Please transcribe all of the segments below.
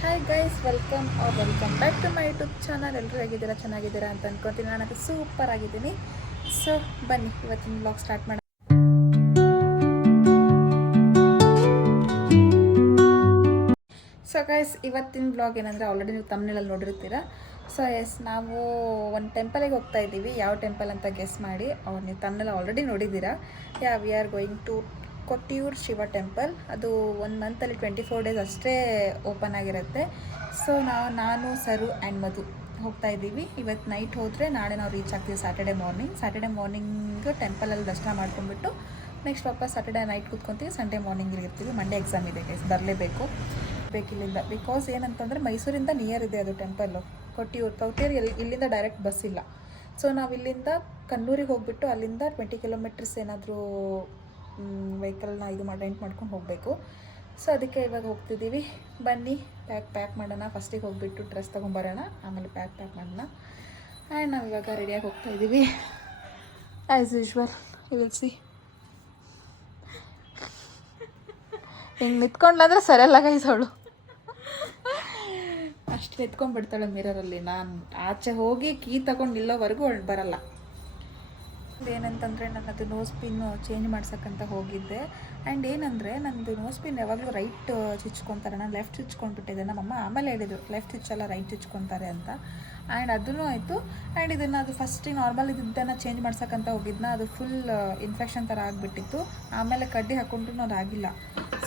Hi guys, welcome back to my YouTube channel. ಎಲ್ಲರೂ ಹೇಗಿದ್ದೀರಾ? ಚೆನ್ನಾಗಿದ್ದೀರಾ ಅಂತ ಅನ್ಕೊತೀನಿ. ನಾನಂತೂ ಸೂಪರ್ ಆಗಿದ್ದೀನಿ. ಸೊ ಬನ್ನಿ ಇವತ್ತಿನ ಬ್ಲಾಗ್ ಸ್ಟಾರ್ಟ್ ಮಾಡೋಣ. ಸೊ ಗೈಸ್, ಇವತ್ತಿನ ಬ್ಲಾಗ್ ಏನಂದರೆ ಆಲ್ರೆಡಿ ನೀವು ತಮ್ಮನೇಲಲ್ಲಿ ನೋಡಿರ್ತೀರಾ. ಸೊ ಎಸ್, ನಾವು ಒಂದು ಟೆಂಪಲಿಗೆ ಹೋಗ್ತಾ ಇದ್ದೀವಿ. ಯಾವ ಟೆಂಪಲ್ ಅಂತ ಗೆಸ್ ಮಾಡಿ. ನೀವು ತಮ್ಮನೆಲ್ಲ ಆಲ್ರೆಡಿ ನೋಡಿದ್ದೀರಾ. We are going to Kottiyur Shiva temple. ಅದು 1 ಮಂತಲ್ಲಿ 24 ಡೇಸ್ ಅಷ್ಟೇ ಓಪನ್ ಆಗಿರುತ್ತೆ. ಸೊ ನಾನು ಸರು ಆ್ಯಂಡ್ ಮಧು ಹೋಗ್ತಾ ಇದ್ದೀವಿ. ಇವತ್ತು ನೈಟ್ ಹೋದರೆ ನಾಳೆ ನಾವು ರೀಚ್ ಆಗ್ತೀವಿ ಸ್ಯಾಟರ್ಡೆ ಮಾರ್ನಿಂಗ್ ಟೆಂಪಲಲ್ಲಿ ದರ್ಶನ ಮಾಡ್ಕೊಂಡ್ಬಿಟ್ಟು ನೆಕ್ಸ್ಟ್ ವಾಪಸ್ ಸ್ಯಾಟರ್ಡೆ ನೈಟ್ ಕೂತ್ಕೊತೀವಿ. ಸಂಡೇ ಮಾರ್ನಿಂಗ್ ಇರ್ತೀವಿ. ಮಂಡೇ ಎಕ್ಸಾಮ್ ಇದೆ ಗೈಸ್, ಬರಲೇಬೇಕು ಇಲ್ಲಿಂದ. ಬಿಕಾಸ್ ಏನಂತಂದರೆ ಮೈಸೂರಿಂದ ನಿಯರ್ ಇದೆ ಅದು ಟೆಂಪಲ್ಲು. ಕೊಟ್ಟಿಯೂರು ಇಲ್ಲಿಂದ ಡೈರೆಕ್ಟ್ ಬಸ್ ಇಲ್ಲ. ಸೊ ನಾವು ಇಲ್ಲಿಂದ ಕಣ್ಣೂರಿಗೆ ಹೋಗ್ಬಿಟ್ಟು ಅಲ್ಲಿಂದ 20 ಕಿಲೋಮೀಟರ್ಸ್ ಏನಾದರೂ ವೆಹಿಕಲ್ನ ರೆಂಟ್ ಮಾಡ್ಕೊಂಡು ಹೋಗಬೇಕು. ಸೊ ಅದಕ್ಕೆ ಇವಾಗ ಹೋಗ್ತಿದ್ದೀವಿ. ಬನ್ನಿ ಪ್ಯಾಕ್ ಮಾಡೋಣ. ಫಸ್ಟಿಗೆ ಹೋಗಿಬಿಟ್ಟು ಡ್ರೆಸ್ ತೊಗೊಂಬರೋಣ, ಆಮೇಲೆ ಪ್ಯಾಕ್ ಮಾಡೋಣ. ಆ್ಯಂಡ್ ನಾವು ಇವಾಗ ರೆಡಿಯಾಗಿ ಹೋಗ್ತಾ ಇದ್ದೀವಿ. As usual you will see. ಹಿಂಗೆ ನಿಂತ್ಕೊಂಡ್ಲಂದ್ರೆ ಸರಿಯಲ್ಲ ಗೈಸ್, ಅವಳು ಅಷ್ಟು ನಿಂತ್ಕೊಂಡ್ಬಿಡ್ತಾಳೆ ಮಿರರಲ್ಲಿ. ನಾನು ಆಚೆ ಹೋಗಿ ಕೀ ತಗೊಂಡು ನಿಲ್ಲೋವರೆಗೂ ಅವಳು ಬರಲ್ಲ. ಏನಂತಂದರೆ ನನ್ನದು ನೋಸ್ ಪಿನ್ನು ಚೇಂಜ್ ಮಾಡ್ಸೋಕ್ಕಂತ ಹೋಗಿದ್ದೆ. ಆ್ಯಂಡ್ ಏನಂದರೆ ನನ್ನದು ನೋಸ್ ಪಿನ್ ಯಾವಾಗಲೂ ರೈಟ್ ಚುಚ್ಕೊತಾರೆ. ನಾನು ಲೆಫ್ಟ್ ಚುಚ್ಕೊಂಡ್ಬಿಟ್ಟಿದ್ದೆ. ನಮ್ಮಮ್ಮ ಆಮೇಲೆ ಹೇಳಿದ್ರು ಲೆಫ್ಟ್ ಚುಚ್ಚಲ್ಲ ರೈಟ್ ಚುಚ್ಕೊತಾರೆ ಅಂತ. ಆ್ಯಂಡ್ ಅದೂ ಆಯಿತು. ಆ್ಯಂಡ್ ಇದನ್ನು ಅದು ಫಸ್ಟಿಗೆ ನಾರ್ಮಲ್ ಇದ್ದನ್ನು ಚೇಂಜ್ ಮಾಡ್ಸೋಕ್ಕಂತ ಹೋಗಿದ್ನ, ಅದು ಫುಲ್ ಇನ್ಫೆಕ್ಷನ್ ಥರ ಆಗಿಬಿಟ್ಟಿತ್ತು. ಆಮೇಲೆ ಕಡ್ಡಿ ಹಾಕ್ಕೊಂಡ್ರೂ ಅದು ಆಗಿಲ್ಲ.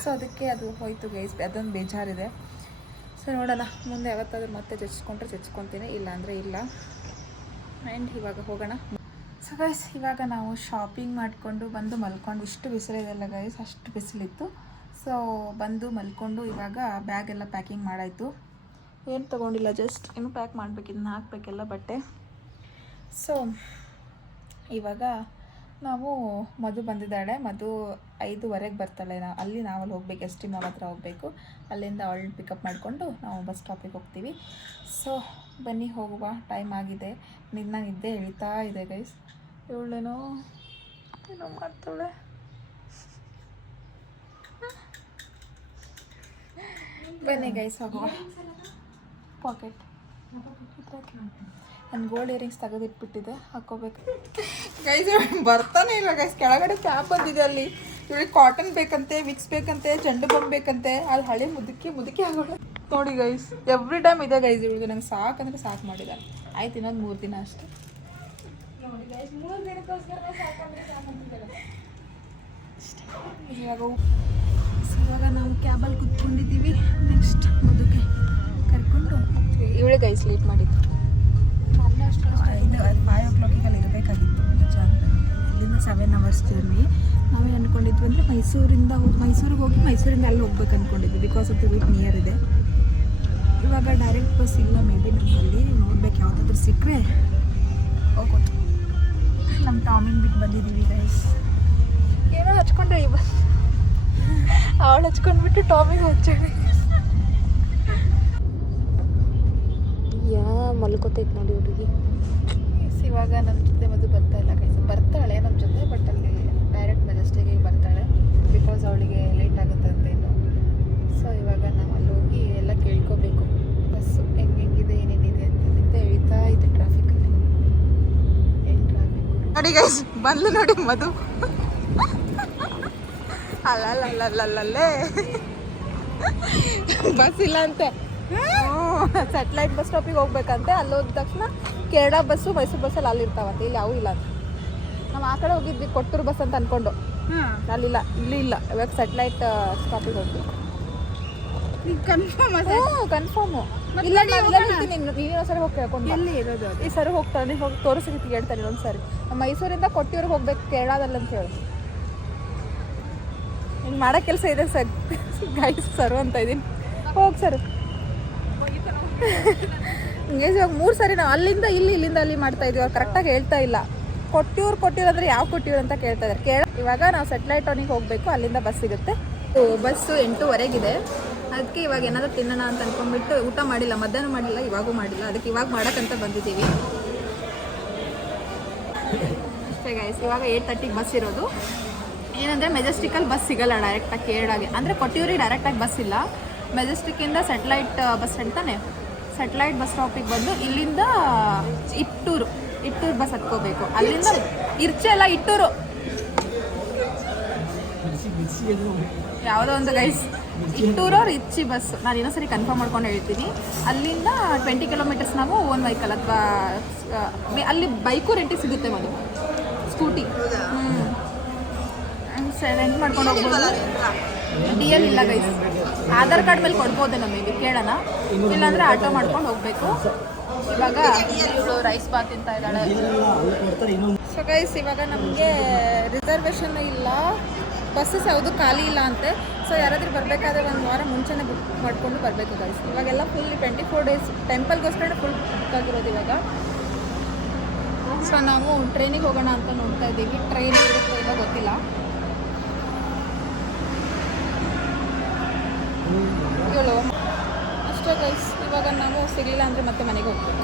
ಸೊ ಅದಕ್ಕೆ ಅದು ಹೋಯಿತು ಗೈಸ್, ಅದೊಂದು ಬೇಜಾರಿದೆ. ಸೊ ನೋಡೋಣ, ಮುಂದೆ ಯಾವತ್ತಾದ್ರೂ ಮತ್ತೆ ಚಚ್ಕೊತೀನಿ, ಇಲ್ಲಾಂದರೆ ಇಲ್ಲ. ಆ್ಯಂಡ್ ಇವಾಗ ಹೋಗೋಣ. ಸೊ ಗೈಸ್, ಇವಾಗ ನಾವು ಶಾಪಿಂಗ್ ಮಾಡಿಕೊಂಡು ಬಂದು ಮಲ್ಕೊಂಡು, ಇಷ್ಟು ಬಿಸಿಲಿದೆಲ್ಲ ಗೈಸ್, ಅಷ್ಟು ಬಿಸಿಲಿತ್ತು. ಸೊ ಬಂದು ಮಲ್ಕೊಂಡು ಇವಾಗ ಬ್ಯಾಗೆಲ್ಲ ಪ್ಯಾಕಿಂಗ್ ಮಾಡಾಯಿತು. ಏನು ತೊಗೊಂಡಿಲ್ಲ, ಜಸ್ಟ್ ಏನು ಪ್ಯಾಕ್ ಮಾಡಬೇಕು, ಇದನ್ನ ಹಾಕಬೇಕೆಲ್ಲ ಬಟ್ಟೆ. ಸೊ ಇವಾಗ ನಾವು ಮಧು ಬಂದಿದ್ದಾಳೆ. ಮಧು 5:15 ಬರ್ತಾಳೆ. ಅಲ್ಲಿ ಹೋಗ್ಬೇಕು, ಎಸ್ ಟಿ ಮಾಲ್ ಹತ್ರ ಹೋಗಬೇಕು. ಅಲ್ಲಿಂದ ಅವಳನ್ನ ಪಿಕಪ್ ಮಾಡಿಕೊಂಡು ನಾವು ಬಸ್ ಸ್ಟಾಪಿಗೆ ಹೋಗ್ತೀವಿ. ಸೊ ಬನ್ನಿ ಹೋಗುವ, ಟೈಮ್ ಆಗಿದೆ. ನಿದ್ದೆ ಎಳಿತಾ ಇದೆ ಗೈಸ್. ಇವಳೇನೋ ಮಾಡ್ತಾಳೆ. ಬನ್ನಿ ಗೈಸ್ ಹೋಗುವ. ಪಾಕೆಟ್ ನನ್ನ ಗೋಲ್ಡ್ ಇಯರಿಂಗ್ಸ್ ತೆಗೆದಿಟ್ಬಿಟ್ಟಿದೆ, ಹಾಕ್ಕೋಬೇಕು ಗೈಸ್. ಬರ್ತಾನೆ ಇಲ್ಲ ಗೈಸ್. ಕೆಳಗಡೆ ಕ್ಯಾಪ್ ಬಂದಿದೆ ಅಲ್ಲಿ. ಇವಳಿಗೆ ಕಾಟನ್ ಬೇಕಂತೆ, ವಿಕ್ಸ್ ಬೇಕಂತೆ, ಚೆಂಡು ಬೊಂಬೆ ಬೇಕಂತೆ. ಅಲ್ಲಿ ಹಳೆ ಮುದುಕಿ ಆಗೋಳು ನೋಡಿ ಗೈಸ್. ಎವ್ರಿ ಟೈಮ್ ಇದೆ ಗೈಸ್ ಇವಳಿಗೆ. ನಂಗೆ ಸಾಕಂದರೆ ಸಾಕು ಮಾಡಿದ್ದಾರೆ. ಆಯ್ತು, ಇನ್ನೊಂದು 3 ದಿನ ಅಷ್ಟೇ ನೋಡಿ ಗೈಸ್. 3 ದಿನಕ್ಕೋಸ್ಕರ ಸಾಕಂದರೆ ಸಾಕಂತಿದ್ದಾರೆ. ಇವಾಗ ನಾವು ಕ್ಯಾಬಲ್ಲಿ ಕುತ್ಕೊಂಡಿದ್ದೀವಿ. ನೆಕ್ಸ್ಟ್ ಮದುವೆ ಕರ್ಕೊಂಡು ಹೋಗ್ತೀವಿ. ಇವಳೇ ಗೈಸ್ ಲೇಟ್ ಮಾಡಿದ್ದು. ಇದು 5 o'clock ಇರಬೇಕಾಗಿತ್ತು ನಿಜ ಅಂತ. ಇಲ್ಲಿಂದ 7 hours ಜರ್ನಿ. ನಾವೇ ಅಂದ್ಕೊಂಡಿದ್ವಿ ಅಂದರೆ ಮೈಸೂರಿಗೆ ಹೋಗಿ ಮೈಸೂರಿಂದ ಅಲ್ಲಿ ಹೋಗ್ಬೇಕು ಅಂದ್ಕೊಂಡಿದ್ವಿ. Because of the route near ಇದೆ. ಇವಾಗ ಡೈರೆಕ್ಟ್ ಬಸ್ ಇಲ್ಲ. ಮೇ ಬಿ ನಮ್ಮಲ್ಲಿ ನೋಡ್ಬೇಕು, ಯಾವುದಾದ್ರೂ ಸಿಕ್ಕರೆ ಹೋಗೋದು. ನಮ್ಮ ಟಾಮಿಂಗ್ ಬಿಟ್ಟು ಬಂದಿದ್ದೀವಿ ಗೈಸ್. ಏನೋ ಹಚ್ಕೊಂಡ್ರೆ ಅವಳು ಹಚ್ಕೊಂಡ್ಬಿಟ್ಟು ಟಾಮಿಗೆ ಹಚ್ಚಾಳೆ. ಮಲ್ಕೋತೈತೆ ನೋಡಿ ಹುಡುಗಿ. ಇವಾಗ ನಮ್ಮ ಜೊತೆ ಮಧು ಬರ್ತಾ ಇಲ್ಲ ಗೈಸ್. ಬರ್ತಾಳೆ ನಮ್ಮ ಜೊತೆ, ಬಟ್ ಅಲ್ಲಿ ಡೈರೆಕ್ಟ್ ಮೆಜೆಸ್ಟಿಗೆ ಬರ್ತಾಳೆ. ಬಿಕಾಸ್ ಅವಳಿಗೆ ಲೇಟ್ ಆಗುತ್ತೆ ಅಂತ ಇನ್ನು. ಸೊ ಇವಾಗ ನಾವು ಅಲ್ಲಿ ಹೋಗಿ ಎಲ್ಲ ಕೇಳ್ಕೋಬೇಕು, ಬಸ್ಸು ಹೆಂಗಿದೆ ಏನೇನಿದೆ ಅಂತ. ನಿಂತೆ ಎಳಿತಾ ಇದೆ ಟ್ರಾಫಿಕಲ್ಲಿ. ಏನು ಟ್ರಾಫಿಕ್ ನೋಡಿ ಗೈಸ್. ಬಂದು ನೋಡಿ ಮಧು. ಅಲ್ಲೇ ಬಸ್ ಇಲ್ಲ ಅಂತೆ. ಸ್ಯಾಟಲೈಟ್ ಬಸ್ ಸ್ಟಾಪಿಗೆ ಹೋಗ್ಬೇಕಂತೆ. ಅಲ್ಲಿ ಹೋದ ತಕ್ಷಣ ಕೇರಳ ಬಸ್ಸು, ಮೈಸೂರು ಬಸ್ಸಲ್ಲಿ ಅಲ್ಲಿರ್ತಾವಂತೆ. ಇಲ್ಲಿ ಯಾವೂ ಇಲ್ಲ ಅಂತ. ನಾವು ಆ ಕಡೆ ಹೋಗಿದ್ವಿ, ಕೊಟ್ಟೂರು ಬಸ್ ಅಂತ ಅಂದ್ಕೊಂಡು. ಅಲ್ಲಿಲ್ಲ, ಇಲ್ಲಿ ಇಲ್ಲ. ಇವಾಗ ಸ್ಯಾಟಲೈಟ್ ಸ್ಟಾಪಿಗೆ ಹೋಗ್ಬೇಕು. ಕನ್ಫರ್ಮು ಇಲ್ಲ. ನೀನು ಸರಿ ಹೋಗಿ ಕೇಳ್ಕೊಂಡು ಎಲ್ಲಿ ಇರೋದು? ಈ ಸರಿ ಹೋಗ್ತಾನೆ, ಹೋಗಿ ತೋರಿಸಿರ್ತೀವಿ, ಹೇಳ್ತಾನೆ ಒಂದು ಸರಿ. ಮೈಸೂರಿಂದ ಕೊಟ್ಟಿಯೂರಿಗೆ ಹೋಗ್ಬೇಕು ಕೇರಳದಲ್ಲಿ ಅಂತ ಹೇಳಿ. ಇನ್ನು ಮಾಡೋ ಕೆಲಸ ಇದೆ ಸರ್ ಗೈಸ್. ಸರು ಅಂತ ಇದ್ದೀನಿ, ಹೋಗಿ ಸರ್. ಹಿಂಗೆ ಇವಾಗ 3 ಸರಿ ನಾವು ಅಲ್ಲಿಂದ ಇಲ್ಲಿಂದ ಅಲ್ಲಿ ಮಾಡ್ತಾ ಇದೀವಿ. ಅವ್ರು ಕರೆಕ್ಟಾಗಿ ಹೇಳ್ತಾ ಇಲ್ಲ. ಕೊಟ್ಟಿಯೂರು ಅಂದರೆ ಯಾವ ಕೊಟ್ಟಿಯೂರು ಅಂತ ಕೇಳ್ತಾ ಇದ್ದಾರೆ. ಇವಾಗ ನಾವು ಸ್ಯಾಟಲೈಟ್ ಟೌನಿಗೆ ಹೋಗಬೇಕು. ಅಲ್ಲಿಂದ ಬಸ್ ಸಿಗುತ್ತೆ. ಬಸ್ಸು 8:15 ಅದಕ್ಕೆ ಇವಾಗ ಏನಾದರೂ ತಿನ್ನೋಣ ಅಂತ ಅಂದ್ಕೊಂಡ್ಬಿಟ್ಟು ಊಟ ಮಾಡಿಲ್ಲ, ಮಧ್ಯಾಹ್ನ ಮಾಡಿಲ್ಲ, ಇವಾಗೂ ಮಾಡಿಲ್ಲ. ಅದಕ್ಕೆ ಇವಾಗ ಮಾಡೋಕ್ಕಂತ ಬಂದಿದ್ದೀವಿ ಅಷ್ಟೇ ಗೈಸ್. ಇವಾಗ 8:30 ಬಸ್ ಇರೋದು. ಏನಂದರೆ ಮೆಜೆಸ್ಟಿಕಲ್ಲಿ ಬಸ್ ಸಿಗಲ್ಲ ಡೈರೆಕ್ಟಾಗಿ ಕೇರಳಗೆ. ಅಂದರೆ ಕೊಟ್ಟಿಯೂರಿಗೆ ಡೈರೆಕ್ಟಾಗಿ ಬಸ್ ಇಲ್ಲ. ಮೆಜೆಸ್ಟಿಕ್ಕಿಂದ ಸೆಟ್ಲೈಟ್ ಬಸ್ ಸ್ಟ್ಯಾಂಡ್ ತಾನೆ, ಸೆಟ್ಲೈಟ್ ಬಸ್ ಸ್ಟಾಪಿಗೆ ಬಂದು ಇಲ್ಲಿಂದ ಇಟ್ಟೂರು ಬಸ್ ಹತ್ಕೋಬೇಕು. ಅಲ್ಲಿಂದ ಇರ್ಚೆ ಅಲ್ಲ, ಇಟ್ಟೂರು ಯಾವುದೋ ಒಂದು ಗೈಸ್, ಇಟ್ಟೂರು ರಿಚ್ಚಿ ಬಸ್. ನಾನು ಇನ್ನೊಂದ್ಸರಿ ಕನ್ಫರ್ಮ್ ಮಾಡ್ಕೊಂಡು ಹೇಳ್ತೀನಿ. ಅಲ್ಲಿಂದ 20 ಕಿಲೋಮೀಟರ್ಸ್ ನಾವು ಓನ್ ವೆಹಿಕಲ್ ಅಥವಾ ಅಲ್ಲಿ ಬೈಕು ರೆಂಟಿಗೆ ಸಿಗುತ್ತೆ, ಒಂದು ಸ್ಕೂಟಿ ರೆಂಟ್ ಮಾಡ್ಕೊಂಡು ಹೋಗ್ಬೋದು. DL ಇಲ್ಲ ಗೈಸ್, ಆಧಾರ್ ಕಾರ್ಡ್ ಮೇಲೆ ಕೊಡ್ಬೋದು ನಮಗೆ, ಕೇಳೋಣ. ಇಲ್ಲಾಂದರೆ ಆಟೋ ಮಾಡ್ಕೊಂಡು ಹೋಗಬೇಕು. ಇವಾಗ ಇವಳು ರೈಸ್ ಬಾತ್ ತಿಂತ ಇದ್ದಾಳೆ. ಸೊ ಗೈಸ್, ಇವಾಗ ನಮಗೆ ರಿಸರ್ವೇಷನ್ ಇಲ್ಲ, ಬಸ್ಸಸ್ ಯಾವುದು ಖಾಲಿ ಇಲ್ಲ ಅಂತೆ. ಸೊ ಯಾರಾದರೂ ಬರಬೇಕಾದ್ರೆ ಒಂದು ವಾರ ಮುಂಚೆನೇ ಬುಕ್ ಮಾಡಿಕೊಂಡು ಬರಬೇಕು ಗೈಸ್. ಇವಾಗೆಲ್ಲ ಫುಲ್ 24 ಡೇಸ್ ಟೆಂಪಲ್ಗೋಸ್ಕರ ಫುಲ್ ಬುಕ್ ಆಗಿರೋದು ಇವಾಗ. ಸೊ ನಾವು ಟ್ರೈನಿಗೆ ಹೋಗೋಣ ಅಂತ ನೋಡ್ತಾ ಇದ್ದೀವಿ. ಟ್ರೈನ್ ಇರುತ್ತೆ ಇಲ್ಲ ಗೊತ್ತಿಲ್ಲ. ಇವಳು ಅಷ್ಟೇ ಗೈಸ್. ಇವಾಗ ನಾವು ಸಿಗಲಿಲ್ಲ ಅಂದರೆ ಮತ್ತೆ ಮನೆಗೆ ಹೋಗ್ತೀವಿ.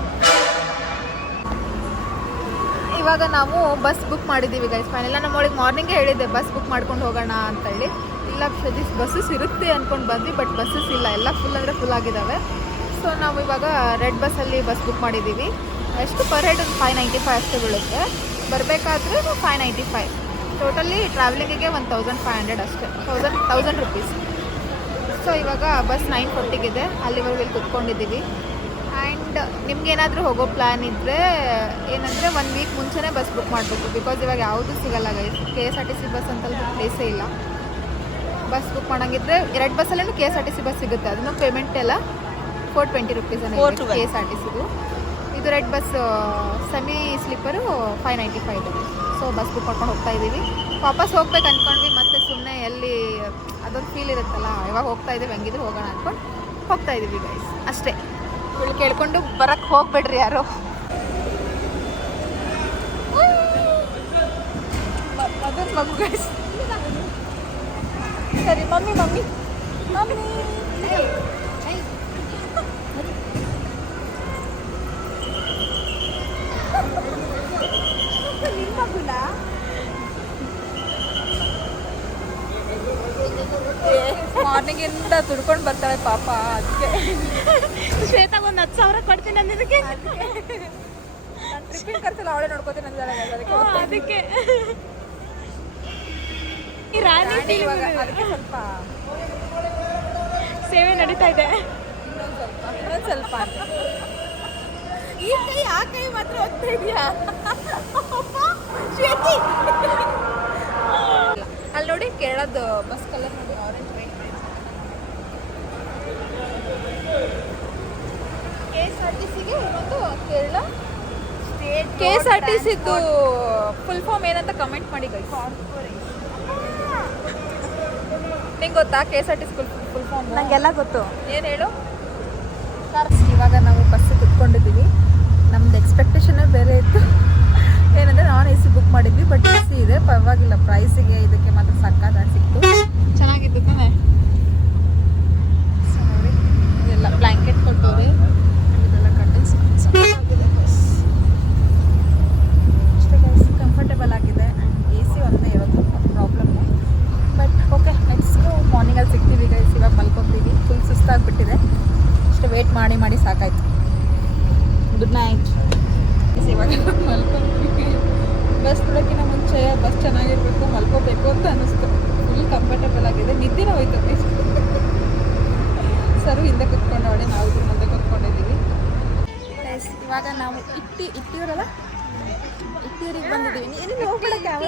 ಇವಾಗ ನಾವು ಬಸ್ ಬುಕ್ ಮಾಡಿದ್ದೀವಿ ಗೈಸ್. ಫೈನಲ್ಲ ನಮ್ಮೊಳಗೆ ಮಾರ್ನಿಂಗೇ ಹೇಳಿದ್ದೆ ಬಸ್ ಬುಕ್ ಮಾಡ್ಕೊಂಡು ಹೋಗೋಣ ಅಂತೇಳಿ. ಇಲ್ಲ ಸತೀಶ್ ಬಸ್ಸಸ್ ಇರುತ್ತೆ ಅಂದ್ಕೊಂಡು ಬಂದ್ವಿ, ಬಟ್ ಬಸ್ಸಸ್ ಇಲ್ಲ, ಎಲ್ಲ ಫುಲ್ ಅಂದರೆ ಫುಲ್ ಆಗಿದ್ದಾವೆ. ಸೊ ನಾವು ಇವಾಗ ರೆಡ್ ಬಸ್ಸಲ್ಲಿ ಬಸ್ ಬುಕ್ ಮಾಡಿದ್ದೀವಿ. ಎಷ್ಟು ಪರ್ ಹೆಡ್ ಒಂದು 595 ಅಷ್ಟು ಬೀಳುತ್ತೆ. ಬರಬೇಕಾದ್ರೆ 595. ಟೋಟಲಿ ಟ್ರಾವೆಲಿಂಗಿಗೆ 1500 ಅಷ್ಟೇ, 1000 ರುಪೀಸ್. ಸೊ ಇವಾಗ ಬಸ್ 9:40ಗಿದೆ, ಅಲ್ಲಿವರೆಗೆ ಇಲ್ಲಿ ಕುತ್ಕೊಂಡಿದ್ದೀವಿ. ಆ್ಯಂಡ್ ನಿಮ್ಗೇನಾದರೂ ಹೋಗೋ ಪ್ಲ್ಯಾನ್ ಇದ್ದರೆ ಏನಂದರೆ 1 ವೀಕ್ ಮುಂಚೆನೇ ಬಸ್ ಬುಕ್ ಮಾಡಬೇಕು. ಬಿಕಾಸ್ ಇವಾಗ ಯಾವುದೂ ಸಿಗೋಲ್ಲ ಗೈಸ್. KSRTC ಬಸ್ ಅಂತಲ್ಲಿ ಪ್ಲೇಸೇ ಇಲ್ಲ. ಬಸ್ ಬುಕ್ ಮಾಡೋಂಗಿದ್ರೆ ರೆಡ್ ಬಸ್ಸಲ್ಲೂ KSRTC ಬಸ್ ಸಿಗುತ್ತೆ. ಅದನ್ನು ಪೇಮೆಂಟ್ ಎಲ್ಲ 420 ರುಪೀಸ್ KSRTCದು. ಇದು ರೆಡ್ ಬಸ್ ಸೆಮಿ ಸ್ಲೀಪರು 595 ಇದೆ. ಸೊ ಬಸ್ ಬುಕ್ ಮಾಡ್ಕೊಂಡು ಹೋಗ್ತಾ ಇದ್ದೀವಿ. ವಾಪಸ್ ಹೋಗ್ಬೇಕು ಅಂದ್ಕೊಂಡ್ವಿ, ಮತ್ತೆ ಸುಮ್ಮನೆ ಎಲ್ಲಿ ಅದೊಂದು ಫೀಲ್ ಇರುತ್ತಲ್ಲ, ಇವಾಗ ಹೋಗ್ತಾ ಇದ್ದೀವಿ ಹೆಂಗಿದ್ರು ಹೋಗೋಣ ಅಂದ್ಕೊಂಡು ಹೋಗ್ತಾ ಇದ್ದೀವಿ ಗೈಸ್. ಅಷ್ಟೇ. ಇವಳು ಕೇಳ್ಕೊಂಡು ಬರಕ್ಕೆ ಹೋಗ್ಬೇಡ್ರಿ ಯಾರು. ಅದೊಂದು ಮಗು ಗೈಸ್. ಸರಿ ಮಮ್ಮಿ ಮಮ್ಮಿ ಮಮ್ಮಿ ನಿಮ್ಮ ಮಗುನ ಮಾರ್ನಿಂಗಿಂದ ತುಡ್ಕೊಂಡು ಬರ್ತಾಳೆ ಪಾಪ. ಅದಕ್ಕೆ ಶ್ವೇತಾಗ ಒಂದು 10,000 ಕೊಡ್ತೀನಿ ಅನ್ನೋದಕ್ಕೆ ಟ್ರಿಪ್ಪಿನ ಖರ್ಚಲ್ಲ ಅವಳೇ ನೋಡ್ಕೋತೀನಿ ಅಂದಾಳೆ. ಅದಕ್ಕೆ ಇವಾಗ ಅದಕ್ಕೆ ಸ್ವಲ್ಪ ಸೇವೆ ನಡೀತಾ ಇದೆ. ಇನ್ನೊಂದು ಸ್ವಲ್ಪ ಈ ಕೈ ಆ ಕೈ ಮಾತ್ರ ಹೋಗ್ತಾ ಇದೆಯಾ ಶ್ವೇತಿ? ಅಲ್ಲಿ ನೋಡಿ ಕೇಳೋದು ಬಸ್ ಕಲರ್ ನೋಡಿ, ಆರೆಂಜ್ ವೈಟ್. KSRTCಗೆ ಇನ್ನೊಂದು ಕೇರಳ ಸ್ಟೇಟ್. KSRTCದು ಫುಲ್ ಫಾರ್ಮ್ ಏನಂತ ಕಮೆಂಟ್ ಮಾಡಿ ಗೈಸ್. ನಿಂಗೆ ಗೊತ್ತಾ KSRTC ಫುಲ್ ಫಾರ್ಮ್? ನನಗೆಲ್ಲ ಗೊತ್ತು. ಏನು ಹೇಳು. ಇವಾಗ ನಾವು ಬಸ್ ಕುತ್ಕೊಂಡಿದ್ದೀವಿ. ನಮ್ದು ಎಕ್ಸ್ಪೆಕ್ಟೇಷನ್ನೇ ಬೇರೆ ಇತ್ತು. ಏನಂದರೆ ನಾನ್ AC ಬುಕ್ ಮಾಡಿದ್ವಿ, ಬಟ್ AC ಇದೆ, ಪರವಾಗಿಲ್ಲ. ಪ್ರೈಸಿಗೆ ಇದಕ್ಕೆ ಮಾತ್ರ ಸಕ್ಕತ್ತಾಗಿ ಸಿಕ್ತು. ಚೆನ್ನಾಗಿತ್ತು ತಾನೆ. ನೋಡಿ ಇದೆಲ್ಲ ಬ್ಲ್ಯಾಂಕೆಟ್ ಕೊಟ್ಟವ್ರಿ, ಇದೆಲ್ಲ ಕಟನ್ಸ್ ಚೆನ್ನಾಗಿದೆ. ಅಷ್ಟೇ ಗೈಸ್, ಕಂಫರ್ಟೇಬಲ್ ಆಗಿದೆ. ಆ್ಯಂಡ್ AC ಒಂದೇ ಇರೋದು ಪ್ರಾಬ್ಲಮ್ಮು. ಬಟ್ ಓಕೆ, ನೆಕ್ಸ್ಟ್ ಮಾರ್ನಿಂಗಲ್ಲಿ ಸಿಗ್ತೀವಿ ಗೈಸ್. ಇವಾಗ ಮಲ್ಕೊತೀವಿ, ಫುಲ್ ಸುಸ್ತಾಗಿಬಿಟ್ಟಿದೆ. ಅಷ್ಟೇ ವೇಟ್ ಮಾಡಿ ಸಾಕಾಯ್ತು. Good night. ಇವಾಗ ಮಲ್ಕೊತೀವಿ. ಬಸ್ ಬಿಡೋಕ್ಕಿಂತ ಮುಂಚೆ ಬಸ್ ಚೆನ್ನಾಗಿರ್ಬೇಕು, ಮಲ್ಕೋಬೇಕು ಅಂತ ಅನ್ನಿಸ್ತು. ಫುಲ್ ಕಂಫರ್ಟೇಬಲ್ ಆಗಿದೆ. ನಿದ್ದೆನೇ ಹೋಯ್ತು. ಸರು ಹಿಂದೆ ಕುತ್ಕೊಂಡವಳೆ, ನಾವು ಮುಂದೆ ಕುತ್ಕೊಂಡಿದ್ದೀವಿ. ಇವಾಗ ನಾವು ಇಟ್ಟಿರಲ್ಲ, ಇಟ್ಟಿರಿಗೆ ಬಂದಿದ್ದೀವಿ. ನೀನು ಹೋಗ್ಬಿಡಕ್ಕೆ ಯಾವಾಗ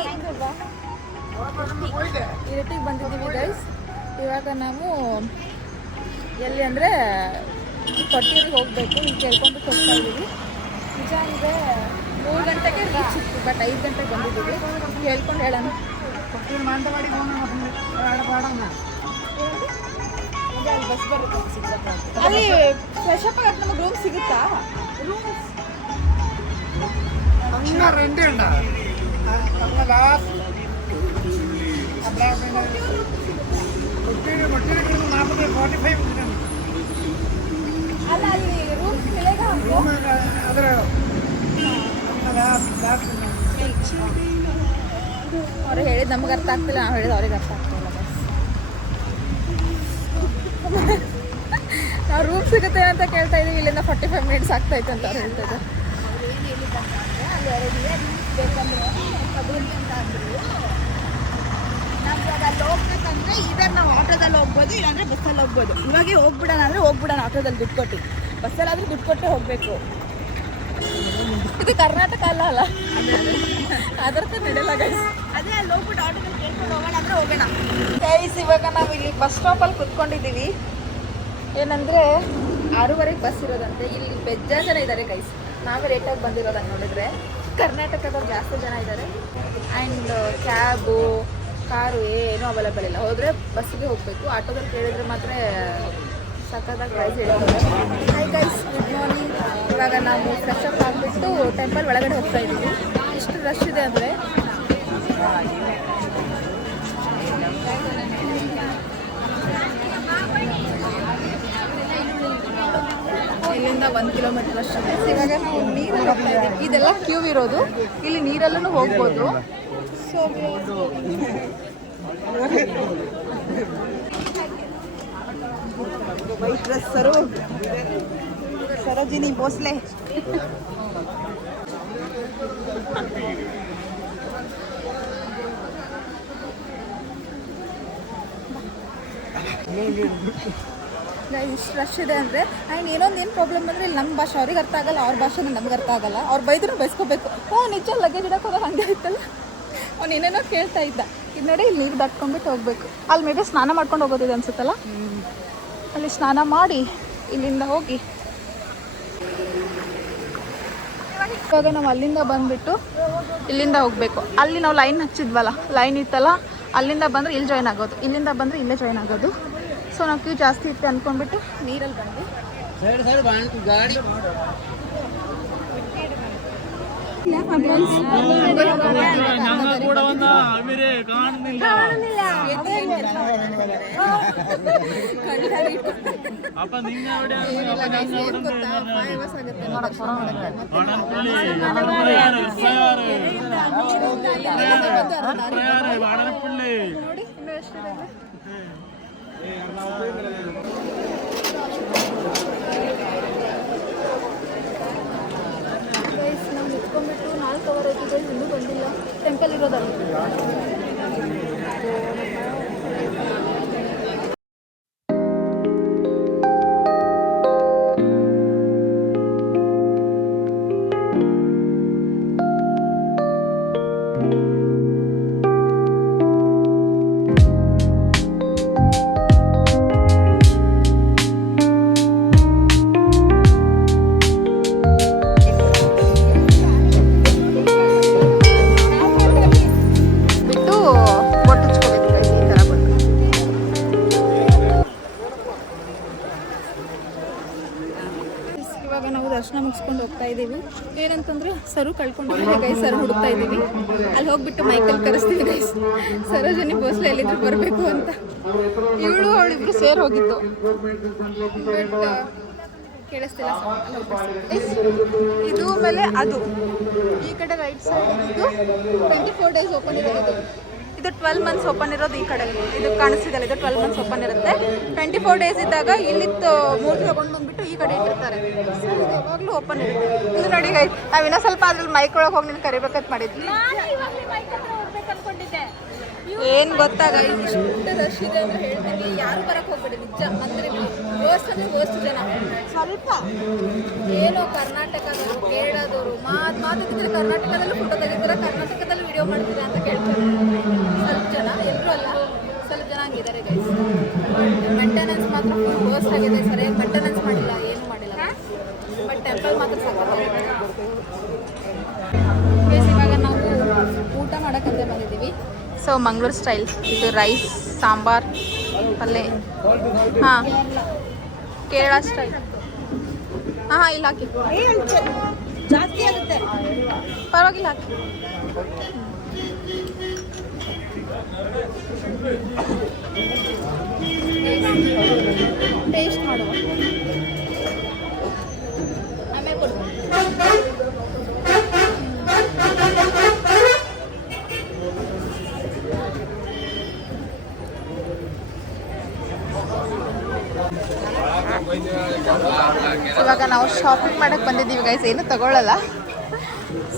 ಇರಟಿಗೆ ಬಂದಿದ್ದೀವಿ ಗೈಸ್. ಇವಾಗ ನಾವು ಎಲ್ಲಿ ಅಂದರೆ ಕೊಟ್ಟಿಗೆ ಹೋಗಬೇಕು. ಈಗ ಕೇಳ್ಕೊಂಡು ಹೋಗ್ತಾ ಇದ್ದೀವಿ. ನಿಜ ಅಂದರೆ 3 ಗಂಟೆಗೆ ರೀಚ್ ಇತ್ತು, ಬಟ್ 5 ಗಂಟೆಗೆ ಬಂದಿದ್ದೀವಿ. ಕೇಳ್ಕೊಂಡು ಹೇಳೋಣ. ಅಲ್ಲಿ ಬಸ್ ಬರುತ್ತೆ, ಅಲ್ಲಿ ಫ್ರೆಶ್ ಅಪ್ ಆಗಕ್ಕೆ ನಮಗೆ ರೂಮ್ ಸಿಗುತ್ತಾ? ಅಲ್ಲ ಅಲ್ಲಿ ರೂಮ್ಸ್ ಮಿಲೆಗಾ ಅವ್ರು ಹೇಳಿದ್ದು ನಮ್ಗೆ ಅರ್ಥ ಆಗ್ತಿಲ್ಲ, ನಾವು ಹೇಳಿದ್ದು ಅವ್ರಿಗೆ ಅರ್ಥ ಆಗ್ತಿಲ್ಲ. ಬಸ್ ನಾವು ರೂಮ್ ಸಿಗುತ್ತೆ ಅಂತ ಕೇಳ್ತಾ ಇದೀವಿ, ಇಲ್ಲಿಂದ 45 ಮಿನಿಟ್ಸ್ ಆಗ್ತಾಯಿತ್ತು ಅಂತ ಅವ್ರು ಹೇಳ್ತಾ ಇದ್ದಾರೆ. ಅಲ್ಲಿ ಬೇಕಂದ್ರೆ ಅಂತ ಅಂದರು. ನಾವು ಇವಾಗ ಅಲ್ಲಿ ಹೋಗ್ಬೇಕಂದ್ರೆ ಇದನ್ನು ನಾವು ಆಟೋದಲ್ಲಿ ಹೋಗ್ಬೋದು, ಇಲ್ಲಾಂದರೆ ಬಸ್ಸಲ್ಲಿ ಹೋಗ್ಬೋದು. ಇವಾಗೇ ಹೋಗ್ಬಿಡೋಣ ಅಂದರೆ ಹೋಗ್ಬಿಡೋಣ ಆಟೋದಲ್ಲಿ ದುಡ್ಡು ಕೊಟ್ಟು, ಬಸ್ಸಲ್ಲಾದರೂ ದುಡ್ಡು ಕೊಟ್ಟೆ ಹೋಗಬೇಕು. ಇದು ಕರ್ನಾಟಕ ಅಲ್ಲ ಅದರ ನಡೆಯಲ್ಲ ಗೈಸ್. ಅದೇ ಅಲ್ಲಿ ಹೋಗ್ಬಿಟ್ಟು ಆಟೋದಲ್ಲಿ ಕೇಳ್ಕೊಂಡು ಹೋಗೋಣ ಅಂದರೆ ಹೋಗೋಣ ಗೈಸ್. ಇವಾಗ ನಾವು ಇಲ್ಲಿ ಬಸ್ ಸ್ಟಾಪಲ್ಲಿ ಕುತ್ಕೊಂಡಿದ್ದೀವಿ. ಏನಂದರೆ 6:30ಗೆ ಬಸ್ ಇರೋದಂತೆ. ಇಲ್ಲಿ ಬೆಜ್ಜ ಜನ ಇದ್ದಾರೆ ಗೈಸ್. ನಾವೇ ಲೇಟಾಗಿ ಬಂದಿರೋದನ್ನು ನೋಡಿದರೆ ಕರ್ನಾಟಕದವ್ರು ಜಾಸ್ತಿ ಜನ ಇದ್ದಾರೆ. ಆ್ಯಂಡ್ ಕ್ಯಾಬು ಕಾರು ಏನೂ ಅವೈಲೇಬಲ್ ಇಲ್ಲ. ಹೋದರೆ ಬಸ್ಸಿಗೆ ಹೋಗಬೇಕು. ಆಟೋದಲ್ಲಿ ಕೇಳಿದರೆ ಮಾತ್ರ ಸಕ್ಕತ್ತಾಗಿ ಪ್ರೈಸ್ ಹೇಳ್ತಾರೆ. High guys, good morning. ಇವಾಗ ನಾವು ಫ್ರೆಶ್ ಅಪ್ ಆಗಿಬಿಟ್ಟು ಟೆಂಪಲ್ ಒಳಗಡೆ ಹೋಗ್ತಾ ಇದ್ದೀವಿ. ಇಷ್ಟು ರಶ್ ಇದೆ ಅಂದರೆ ಇಲ್ಲಿಂದ 1 ಕಿಲೋಮೀಟರ್ ಅಷ್ಟು. ಇವಾಗ ನಾವು ನೀರಲ್ಲಿ ಹೋಗ್ತಾ ಇದ್ದೀವಿ. ಇದೆಲ್ಲ ಕ್ಯೂ ಇರೋದು. ಇಲ್ಲಿ ನೀರಲ್ಲೂ ಹೋಗ್ಬೋದು. So white dress Sarojini Bhosle. ಇಷ್ಟು ರಶ್ ಇದೆ ಅಂದರೆ. ಆ್ಯಂಡ್ ಏನು ಪ್ರಾಬ್ಲಮ್ ಅಂದರೆ ಇಲ್ಲಿ ನಮ್ಮ ಭಾಷೆ ಅವ್ರಿಗೆ ಅರ್ಥ ಆಗಲ್ಲ, ಅವ್ರ ಭಾಷೆನೂ ನಮ್ಗೆ ಅರ್ಥ ಆಗಲ್ಲ. ಅವ್ರು ಬೈದ್ರೂ ಬೈಸ್ಕೋಬೇಕು. ನಿಜ ಲಗೇಜ್ ಇಡಕ್ಕೆ ಹೋಗೋದು ಹಂಗೆ ಆಯ್ತಲ್ಲ. ಅವ್ನು ಏನೇನೋ ಕೇಳ್ತಾ ಇದ್ದ. ಇದು ನೋಡಿ, ಇಲ್ಲಿ ನೀರು ದಾಟ್ಕೊಂಡ್ಬಿಟ್ಟು ಹೋಗಬೇಕು. ಅಲ್ಲಿ ಮೇಬಿ ಸ್ನಾನ ಮಾಡ್ಕೊಂಡು ಹೋಗೋದಿದೆ ಅನ್ಸುತ್ತಲ್ಲ. ಅಲ್ಲಿ ಸ್ನಾನ ಮಾಡಿ ಇಲ್ಲಿಂದ ಹೋಗಿ ಇವಾಗ ನಾವು ಅಲ್ಲಿಂದ ಬಂದುಬಿಟ್ಟು ಇಲ್ಲಿಂದ ಹೋಗಬೇಕು. ಅಲ್ಲಿ ನಾವು ಲೈನ್ ಹಚ್ಚಿದ್ವಲ್ಲ, ಲೈನ್ ಇತ್ತಲ್ಲ, ಅಲ್ಲಿಂದ ಬಂದರೆ ಇಲ್ಲಿ ಜಾಯ್ನ್ ಆಗೋದು, ಇಲ್ಲಿಂದ ಬಂದರೆ ಇಲ್ಲೇ ಜಾಯ್ನ್ ಆಗೋದು. ಸೊ ನಾವು ಕ್ಯೂ ಜಾಸ್ತಿ ಇತ್ತು ಅಂದ್ಕೊಂಡ್ಬಿಟ್ಟು ನೀರಲ್ಲಿ ಬಂದ್ವಿ. ನೋಡಿ ಇನ್ನೂ ಎಷ್ಟಿದೆ. ನಾವು ನಿಂತ್ಕೊಂಡ್ಬಿಟ್ಟು 4 ಅವರ್ ಆಗಿದೆ, ಇನ್ನೂ ಬಂದಿಲ್ಲ. ಟೆಂಪಲ್ ಇರೋದಲ್ಲ. ದರ್ಶನ ಮುಗಿಸ್ಕೊಂಡು ಹೋಗ್ತಾ ಇದ್ದೀವಿ. ಏನಂತಂದರೆ ಸರು ಕಳ್ಕೊಂಡಿದ್ದೀವಿ ಗೈಸ್. ಸರ್ ಹುಡುಕ್ತಾ ಇದ್ದೀವಿ. ಅಲ್ಲಿ ಹೋಗ್ಬಿಟ್ಟು ಮೈಕಲ್ಲಿ ಕರೆಸ್ತೀವಿ ಗೈಸ್. ಸರೋಜಿನಿ ಭೋಸ್ಲೆ ಎಲ್ಲಿದ್ರು ಬರಬೇಕು ಅಂತ. ಇವಳು ಅವಳಿಬ್ರು ಸೇರಿ ಹೋಗಿದ್ದು, ಕೇಳಿಸ್ತಿಲ್ಲ. ಇದು ಮೇಲೆ ಅದು ಈ ಕಡೆ ರೈಟ್ ಸೈಡ್ ಇದು 24 ಡೇಸ್ ಓಪನ್ ಇರೋದು. ಇದು 12 ಮಂತ್ಸ್ ಓಪನ್ ಇರೋದು. ಈ ಕಡೆ ಇದು ಕಾಣಿಸ್ತಿದಲ್ಲ, ಇದು 12 ಮಂತ್ಸ್ ಓಪನ್ ಇರುತ್ತೆ. 24 ಡೇಸ್ ಇದ್ದಾಗ ಇಲ್ಲಿತ್ತು ಮೂರ್ತಿ ತಗೊಂಡು ಬಂದ್ಬಿಟ್ಟು ಈ ಕಡೆ ಇಟ್ಟಿರ್ತಾರೆ. ಸೊ ಇದು ಯಾವಾಗಲೂ ಓಪನ್ ಇರುತ್ತೆ. ಇದು ನೋಡಿ ಗೈಸ್, ನಾವು ಇನ್ನೂ ಸ್ವಲ್ಪ ಅದ್ರಲ್ಲಿ ಮೈಕ್ ಒಳಗೆ ಹೋಗಿ ನೀನು ಕರಿಬೇಕಂತ ಮಾಡಿದ್ವಿ. ಏನು ಗೊತ್ತಾಗ ಇಷ್ಟು ರಶ್ ಇದೆ ಅಂತ ಹೇಳ್ತೀನಿ. ಯಾರು ಬರಕ್ಕೆ ಹೋಗ್ಬೇಡಿ ನಿಜ. ಅಂದರೆ ಓಸ್ಟ್ ಜನ ಸ್ವಲ್ಪ ಏನೋ ಕರ್ನಾಟಕದವರು ಕೇಳೋದವರು ಮಾತಾಡ್ತಿದ್ರೆ ಕರ್ನಾಟಕದಲ್ಲೂ ಫೋಟೋ ತೆಗಿತಾರೆ, ಕರ್ನಾಟಕದಲ್ಲಿ ವಿಡಿಯೋ ಮಾಡ್ತೀರಾ ಅಂತ ಕೇಳ್ತಾರೆ. ಸ್ವಲ್ಪ ಜನ, ಎಲ್ಲರೂ ಅಲ್ಲ, ಸ್ವಲ್ಪ ಜನ ಹಂಗಿದ್ದಾರೆ ಗೈಸ್. ಮೇಂಟೆನೆನ್ಸ್ ಮಾತ್ರ ಫುಲ್ ವರ್ಸ್ಟ್ ಆಗಿದೆ. ಸರಿಯಾಗಿ ಮೇಂಟೆನೆನ್ಸ್ ಮಾಡಿಲ್ಲ, ಏನು ಮಾಡಿಲ್ಲ. ಬಟ್ ಟೆಂಪಲ್ ಮಾತ್ರ ಸಾಕಾಗಿದೆ. ಇವಾಗ ನಾವು ಊಟ ಮಾಡೋಕ್ಕಂತ ಬಂದಿದ್ದೀವಿ. ಸೊ ಮಂಗಳೂರು ಸ್ಟೈಲ್ ಇದು ರೈಸ್, ಸಾಂಬಾರ್, ಪಲ್ಯ. ಹಾಂ, ಕೇರಳ ಸ್ಟೈಲ್. ಹಾಂ ಇಲ್ಲ ಹಾಕಿ, ಜಾಸ್ತಿ ಆಗುತ್ತೆ, ಪರವಾಗಿಲ್ಲ ಹಾಕಿ. ಟೇಸ್ಟ್ ಮಾಡುವ ಆಮೇಲೆ ಕೊಡ್ತೀನಿ. ಇವಾಗ ನಾವು ಶಾಪಿಂಗ್ ಮಾಡಕ್ಕೆ ಬಂದಿದ್ದೀವಿ ಗೈಸ್, ಏನು ತಗೊಳ್ಳಲ್ಲ,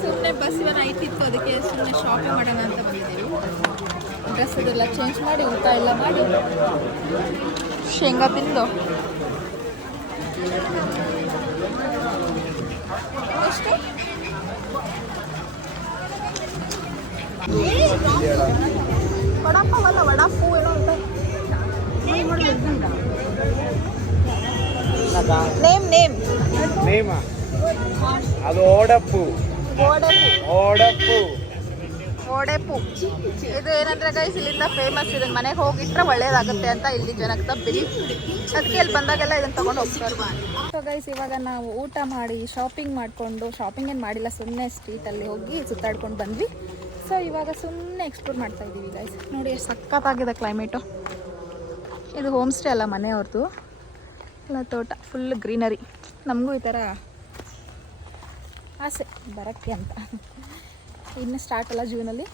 ಸುಮ್ಮನೆ ಬಸ್ ಇವನ್ ಐತಿತ್ತು ಅದಕ್ಕೆ ಸುಮ್ಮನೆ ಶಾಪಿಂಗ್ ಮಾಡೋಣ ಅಂತ ಬಂದಿದ್ದೀವಿ. ಡ್ರೆಸ್ ಇದೆಲ್ಲ ಚೇಂಜ್ ಮಾಡಿ ಊಟ ಎಲ್ಲ ಮಾಡಿ ಶೇಂಗಾ ತಿಂದು ಎಷ್ಟು ವಡಾಪಾವ್ ಅಲ್ಲ ವಡಾಪು ಏನೋ ಅಂತ ನೇಮ್ ಅದು ಓಡಪ್ಪು ಓಡೆಪು. ಇದು ಏನಂದ್ರೆ ಗೈಸ್ ಇಲ್ಲಿಂದ ಫೇಮಸ್, ಇದನ್ನ ಮನೆಗೆ ಹೋಗಿಟ್ರೆ ಒಳ್ಳೇದಾಗುತ್ತೆ ಅಂತ ಇಲ್ಲಿ ಜನಕ್ಕೆ ಬಿಲಿ, ಅದಕ್ಕೆ ಇಲ್ಲಿ ಬಂದಾಗೆಲ್ಲ ಇದನ್ನ ತಗೊಂಡು ಹೋಗ್ತಾರೆ. ಸೊ ಗೈಸ್ ಇವಾಗ ನಾವು ಊಟ ಮಾಡಿ ಶಾಪಿಂಗ್ ಮಾಡಿಕೊಂಡು, ಶಾಪಿಂಗ್ ಏನು ಮಾಡಿಲ್ಲ, ಸುಮ್ಮನೆ ಸ್ಟ್ರೀಟಲ್ಲಿ ಹೋಗಿ ಸುತ್ತಾಡ್ಕೊಂಡು ಬಂದ್ವಿ. ಸೊ ಇವಾಗ ಸುಮ್ಮನೆ ಎಕ್ಸ್ಪ್ಲೋರ್ ಮಾಡ್ತಾ ಇದ್ದೀವಿ ಗೈಸ್. ನೋಡಿ ಎಷ್ಟು ಸಖತ್ತಾಗಿದೆ ಕ್ಲೈಮೇಟು. ಇದು ಹೋಮ್ ಸ್ಟೇ ಅಲ್ಲ, ಮನೆಯವ್ರದ್ದು ಎಲ್ಲ ತೋಟ, ಫುಲ್ ಗ್ರೀನರಿ. ನಮಗೂ ಈ ಥರ ಆಸೆ ಬರೋಕ್ಕೆ ಅಂತ. ಇನ್ನು ಸ್ಟಾರ್ಟ್ ಅಲ್ಲ ಜೂನಲ್ಲಿ,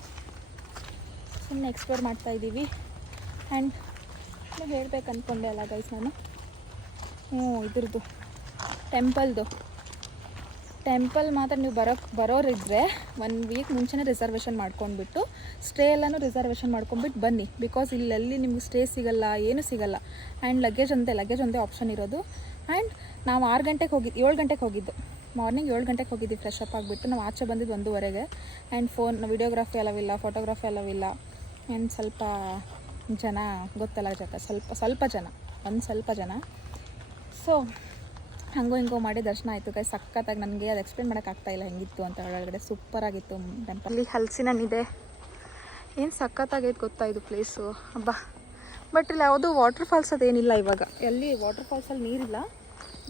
ಸುಮ್ಮನೆ ಎಕ್ಸ್ಪ್ಲೋರ್ ಮಾಡ್ತಾ ಇದ್ದೀವಿ. ಆ್ಯಂಡ್ ಹೇಳಬೇಕು ಅಂದ್ಕೊಂಡೆ ಅಲ್ಲ ಗೈಸ್ ನಾನು, ಇದ್ರದ್ದು ಟೆಂಪಲ್ ಮಾತ್ರ ನೀವು ಬರೋರಿದ್ದರೆ 1 ವೀಕ್ ಮುಂಚೆನೇ ರಿಸರ್ವೇಷನ್ ಮಾಡ್ಕೊಂಡ್ಬಿಟ್ಟು ಸ್ಟೇ ಎಲ್ಲನೂ ರಿಸರ್ವೇಷನ್ ಮಾಡ್ಕೊಂಡ್ಬಿಟ್ಟು ಬನ್ನಿ. ಬಿಕಾಸ್ ಇಲ್ಲೆಲ್ಲಿ ನಿಮ್ಗೆ ಸ್ಟೇ ಸಿಗಲ್ಲ, ಏನೂ ಸಿಗಲ್ಲ. ಆ್ಯಂಡ್ ಲಗೇಜ್ ಒಂದೇ ಆಪ್ಷನ್ ಇರೋದು. ಆ್ಯಂಡ್ ನಾವು 7 ಗಂಟೆಗೆ ಹೋಗಿದ್ದು, ಮಾರ್ನಿಂಗ್ 7 ಗಂಟೆಗೆ ಹೋಗಿದ್ವಿ ಫ್ರೆಶ್ ಅಪ್ ಆಗಿಬಿಟ್ಟು. ನಾವು ಆಚೆ ಬಂದಿದ್ದು 1:30ಗೆ. ಆ್ಯಂಡ್ ವಿಡಿಯೋಗ್ರಫಿ ಅಲ್ಲವಿಲ್ಲ, ಫೋಟೋಗ್ರಫಿ ಅಲ್ಲವಿಲ್ಲ. ಆ್ಯಂಡ್ ಸ್ವಲ್ಪ ಜನ ಗೊತ್ತಲ್ಲ ಸ್ವಲ್ಪ ಜನ. ಸೊ ಹಂಗೋ ಹಿಂಗೋ ಮಾಡಿ ದರ್ಶನ ಆಯಿತು ಗೈಸ್, ಸಖತ್ತಾಗಿ. ನನಗೆ ಅದು ಎಕ್ಸ್ಪ್ಲೇನ್ ಮಾಡೋಕ್ಕಾಗ್ತಾಯಿಲ್ಲ ಹೆಂಗಿತ್ತು ಅಂತ. ಒಳಗಡೆ ಸೂಪರಾಗಿತ್ತು ಟೆಂಪಲ್. ಇಲ್ಲಿ ಹಲಸಿನ ಹಣ್ಣಿದೆ, ಏನು ಸಖತ್ತಾಗೈತೆ ಗೊತ್ತಾ ಇದು ಪ್ಲೇಸು, ಹಬ್ಬ. ಬಟ್ ಇಲ್ಲಿ ಯಾವುದು ವಾಟರ್ ಫಾಲ್ಸ್ ಅದೇನಿಲ್ಲ ಇವಾಗ. ಎಲ್ಲಿ ವಾಟರ್ ಫಾಲ್ಸಲ್ಲಿ ನೀರಿಲ್ಲ,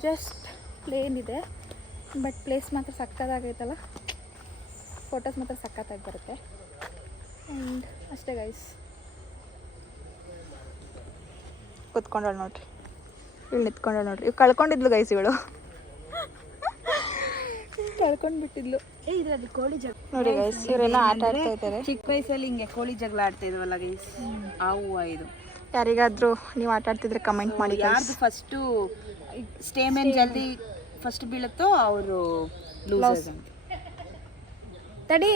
ಜಸ್ಟ್ ಪ್ಲೇನ್ ಇದೆ. ಬಟ್ ಪ್ಲೇಸ್ ಮಾತ್ರ ಸಖತ್ತಾಗೈತಲ್ಲ, ಫೋಟೋಸ್ ಮಾತ್ರ ಸಖತ್ತಾಗಿ ಬರುತ್ತೆ. ಆ್ಯಂಡ್ ಅಷ್ಟೇ ಗೈಸ್. ಕೂತ್ಕೊಂಡಳು ನೋಡ್ರಿ, ಇಲ್ಲಿ ನಿಂತ್ಕೊಂಡಳು ನೋಡ್ರಿ. ಇವು ಕಳ್ಕೊಂಡಿದ್ಲು ಗೈಸ್, ಇವಳು ಕಳ್ಕೊಂಡ್ಬಿಟ್ಟಿದ್ಲು. ಇದರಲ್ಲಿ ಕೋಳಿ ಜಗಳ ನೋಡಿ ಗೈಸ್, ಇವರೆಲ್ಲ ಆಟ ಆಡ್ತಾ ಇದ್ದಾರೆ. ಚಿಕ್ಕ ವಯಸ್ಸಲ್ಲಿ ಹಿಂಗೆ ಕೋಳಿ ಜಗಳ ಆಡ್ತಾ ಇದ್ವಲ್ಲ ಗೈಸ್, ಆ ಹೂವು ಇದು. ಯಾರಿಗಾದ್ರೂ ನೀವು ಆಟ ಆಡ್ತಿದ್ರೆ ಕಮೆಂಟ್ ಮಾಡಿ. ಯಾರ್ದು ಫಸ್ಟು ಸ್ಟೇಮೆನ್ ಜಲ್ದಿ ಫಸ್ಟ್ ಬೀಳುತ್ತೋ ಅವರು ಲೂಸರ್ಸ್ ಅಂತ. ತಡಿ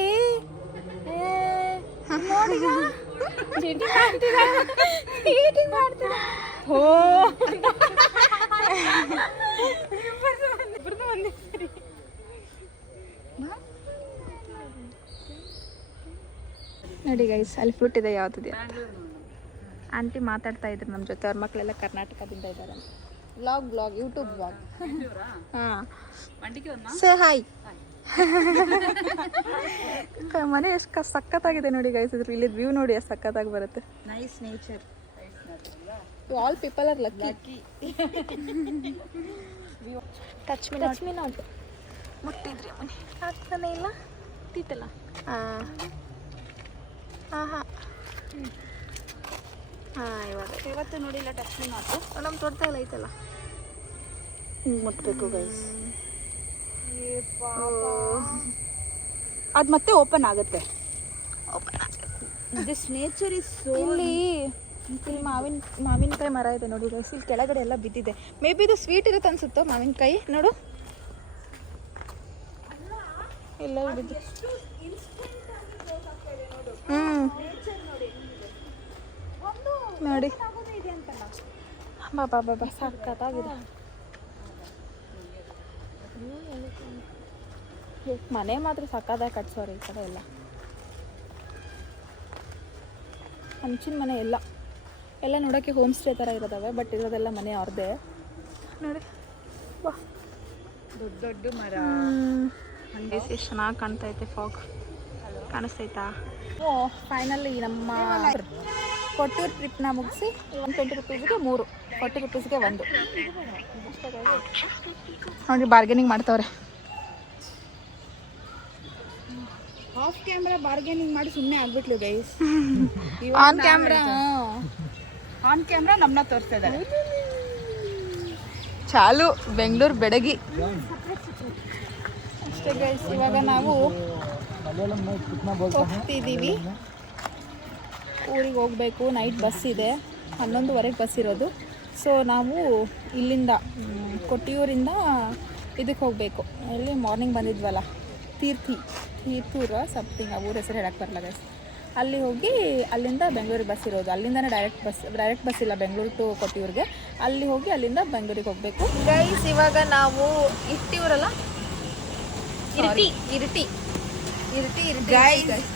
ನೋಡಿ ಗೈಸ್, ಅಲ್ಲಿ ಫ್ರೂಟ್ ಇದೆ, ಯಾವುದಿದೆ. ಆಂಟಿ ಮಾತಾಡ್ತಾ ಇದ್ರು ನಮ್ಮ ಜೊತೆ, ಅವ್ರ ಮಕ್ಕಳೆಲ್ಲ ಕರ್ನಾಟಕದಿಂದ ಇದ್ದಾರೆ. Blog YouTube blog. ಹಾಂ, ಸೇ ಹಾಯ್. ಮನೆ ಎಷ್ಟು ಸಖತ್ತಾಗಿದೆ ನೋಡಿ ಗೈಸ್. ಇಲ್ಲಿ ವ್ಯೂ ನೋಡಿ ಎಷ್ಟು ಸಖತ್ತಾಗಿ ಬರುತ್ತೆ. Nice nature. All people are lucky. Touch me not. ಮುಟ್ಟಿದ್ರಿ ಮನೆ ಆಗ್ತಾನೆ ಇಲ್ಲ, ತಿಟ್ಟಲ್ಲ. ಹಾಂ ಇವಾಗ ಇವತ್ತು ನೋಡಿಲ್ಲ ಟಚ್ ಮೀ ನಾಟ್. ನಮ್ಮ ತೋಟದ ಎಲ್ಲ ಐತಲ್ಲ, ಮುಟ್ಬೇಕು ಗೈಸ್. ಅದು ಮತ್ತೆ ಓಪನ್ ಆಗುತ್ತೆ. This nature is so. ಇಲ್ಲಿ ಮಾವಿನಕಾಯಿ ಮರ ಇದೆ ನೋಡಿ ಗೈಸ್, ಇಲ್ಲಿ ಕೆಳಗಡೆ ಎಲ್ಲ ಬಿದ್ದಿದೆ. ಮೇ ಬಿ ಇದು ಸ್ವೀಟ್ ಇರುತ್ತೆ ಅನ್ಸುತ್ತೋ ಮಾವಿನಕಾಯಿ. ನೋಡು, ಎಲ್ಲ ಬಿದ್ದು. ನೋಡಿ ಬಾಬಾ ಸಖತ್ತಾಗಿದೆ. ಮನೆ ಮಾತ್ರ ಸಖತ್ತಾಗಿ ಕಟ್ಸೋರು ಈ ಕಡೆ ಎಲ್ಲ. ಹಂಚಿನ ಮನೆ ಎಲ್ಲ ನೋಡೋಕ್ಕೆ ಹೋಮ್ ಸ್ಟೇ ಥರ ಇರೋದವೆ. ಬಟ್ ಇರೋದೆಲ್ಲ ಮನೆ ಅವ್ರದ್ದೇ ನೋಡಿ. ಬಾ, ದೊಡ್ಡ ಮರ. ಹಂಗೆ ಎಷ್ಟು ಚೆನ್ನಾಗಿ ಕಾಣ್ತೈತೆ. ಫಾಗ್ ಕಾಣಿಸ್ತೈತಾ? ಫೈನಲಿ ನಮ್ಮ ಕೊಟ್ಟೂರು ಟ್ರಿಪ್ನ ಮುಗಿಸಿ 120 ರೂಪೀಸ್ಗೆ 3, 40 ರೂಪೀಸ್ಗೆ 1. ನೋಡಿ ಬಾರ್ಗೇನಿಂಗ್ ಮಾಡ್ತವ್ರೆ. ಆಫ್ ಕ್ಯಾಮ್ರಾ ಬಾರ್ಗೇನಿಂಗ್ ಮಾಡಿ ಸುಮ್ಮನೆ ಆಗ್ಬಿಟ್ಲು ಗೈಸ್. ಆನ್ ಕ್ಯಾಮ್ರಾ ನಮ್ಮನ್ನ ತೋರಿಸ್ತಾ ಇದ್ದಾರೆ. ಚಾಲು ಬೆಂಗಳೂರು ಬೆಡಗಿ ಅಷ್ಟೇ ಗೈಸ್. ಇವಾಗ ನಾವು ಹೋಗ್ತಿದ್ದೀವಿ, ಊರಿಗೆ ಹೋಗಬೇಕು. ನೈಟ್ ಬಸ್ ಇದೆ, 11:30ಗೆ ಬಸ್ ಇರೋದು. ಸೊ ನಾವು ಇಲ್ಲಿಂದ ಕೊಟ್ಟಿಯೂರಿಂದ ಇದಕ್ಕೆ ಹೋಗಬೇಕು. ಅಲ್ಲಿ ಮಾರ್ನಿಂಗ್ ಬಂದಿದ್ವಲ್ಲ ತೀರ್ಥೂರ ಸಮಥಿಂಗ್, ಆ ಊರ ಹೆಸರು ಹೇಳಕ್ಕೆ ಬರಲ್ಲ ಗೈಸ್. ಅಲ್ಲಿ ಹೋಗಿ ಅಲ್ಲಿಂದ ಬೆಂಗಳೂರಿಗೆ ಬಸ್ ಇರೋದು. ಅಲ್ಲಿಂದನೇ ಡೈರೆಕ್ಟ್ ಬಸ್ ಇಲ್ಲ ಬೆಂಗಳೂರು ಟು ಕೊಟ್ಟಿಯೂರಿಗೆ. ಅಲ್ಲಿ ಹೋಗಿ ಅಲ್ಲಿಂದ ಬೆಂಗಳೂರಿಗೆ ಹೋಗಬೇಕು ಗೈಸ್. ಇವಾಗ ನಾವು ಇಟ್ಟಿಯೂರಲ್ಲ, ಇರಿಟಿ ಗೈಸ್,